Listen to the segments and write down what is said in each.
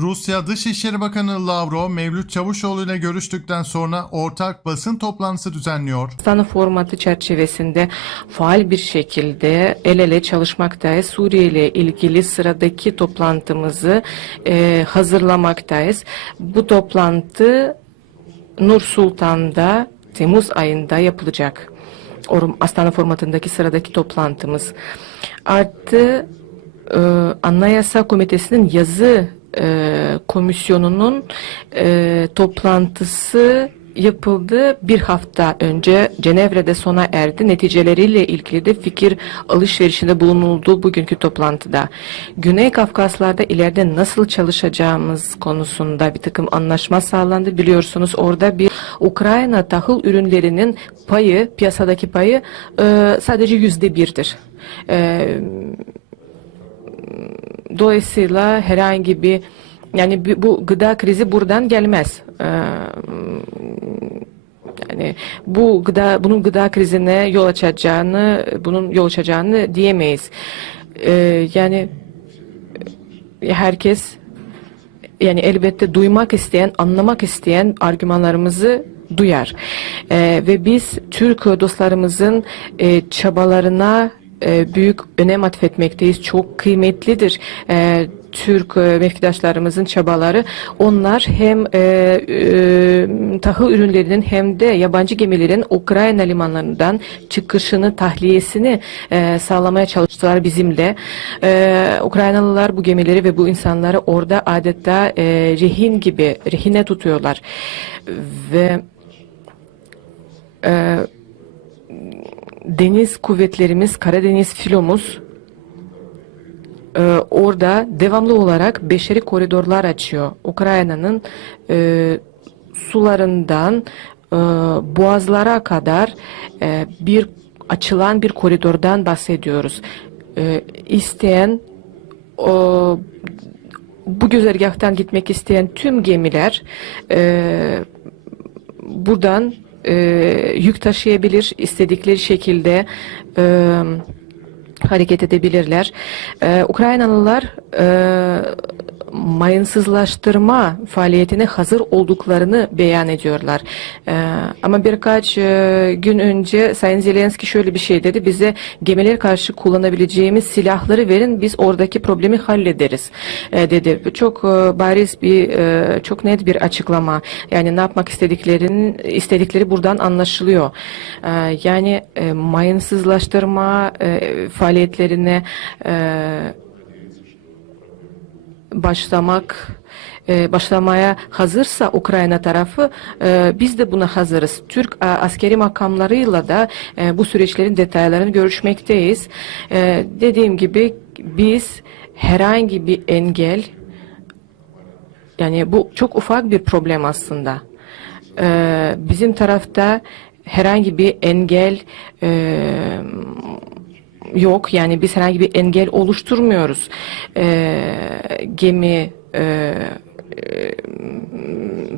Rusya Dışişleri Bakanı Lavrov, Mevlüt Çavuşoğlu ile görüştükten sonra ortak basın toplantısı düzenliyor. Astana formatı çerçevesinde faal bir şekilde el ele çalışmaktayız. Suriye ile ilgili sıradaki toplantımızı e, hazırlamaktayız. Bu toplantı Nur Sultan'da Temmuz ayında yapılacak. Astana formatındaki sıradaki toplantımız. Artı e, Anayasa Komitesi'nin yazı e, komisyonunun e, toplantısı yapıldı. Bir hafta önce Cenevre'de sona erdi. Neticeleriyle ilgili de fikir alışverişinde bulunuldu bugünkü toplantıda. Güney Kafkaslar'da ileride nasıl çalışacağımız konusunda bir takım anlaşma sağlandı. Biliyorsunuz orada bir Ukrayna tahıl ürünlerinin payı, piyasadaki payı e, sadece yüzde birdir. E, Dolayısıyla herhangi bir yani bu gıda krizi buradan gelmez. Ee, yani bu gıda bunun gıda krizine yol açacağını, bunun yol açacağını diyemeyiz. Ee, yani herkes yani elbette duymak isteyen, anlamak isteyen argümanlarımızı duyar. Ee, ve biz Türk dostlarımızın e, çabalarına e, büyük önem atfetmekteyiz. Çok kıymetlidir. E, Türk e, mevkidaşlarımızın çabaları. Onlar hem e, tahıl ürünlerinin hem de yabancı gemilerin Ukrayna limanlarından çıkışını, tahliyesini sağlamaya çalıştılar bizimle. Ukraynalılar bu gemileri ve bu insanları orada adeta rehin gibi, rehine tutuyorlar. Ve e, deniz kuvvetlerimiz, Karadeniz filomuz e, orada devamlı olarak beşeri koridorlar açıyor. Ukrayna'nın e, sularından e, boğazlara kadar e, bir açılan bir koridordan bahsediyoruz. E, isteyen o, bu güzergahtan gitmek isteyen tüm gemiler e, buradan e, yük taşıyabilir istedikleri şekilde e, hareket edebilirler. E, Ukraynalılar e, mayınsızlaştırma faaliyetine hazır olduklarını beyan ediyorlar. E, ama birkaç e, gün önce Sayın Zelenski şöyle bir şey dedi. Bize gemiler karşı kullanabileceğimiz silahları verin biz oradaki problemi hallederiz e, dedi. Çok e, bariz bir e, çok net bir açıklama. Yani ne yapmak istediklerinin istedikleri buradan anlaşılıyor. E, yani e, mayınsızlaştırma e, faaliyetlerine e, başlamak e, başlamaya hazırsa Ukrayna tarafı e, biz de buna hazırız. Türk e, askeri makamlarıyla da bu süreçlerin detaylarını görüşmekteyiz. Dediğim gibi biz herhangi bir engel yani bu çok ufak bir problem aslında. Bizim tarafta herhangi bir engel e, yok. Yani biz herhangi bir engel oluşturmuyoruz. E, gemi e, e,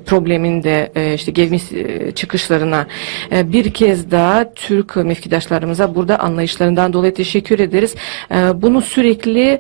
probleminde e, işte gemi e, çıkışlarına bir kez daha Türk mevkidaşlarımıza burada anlayışlarından dolayı teşekkür ederiz. Bunu sürekli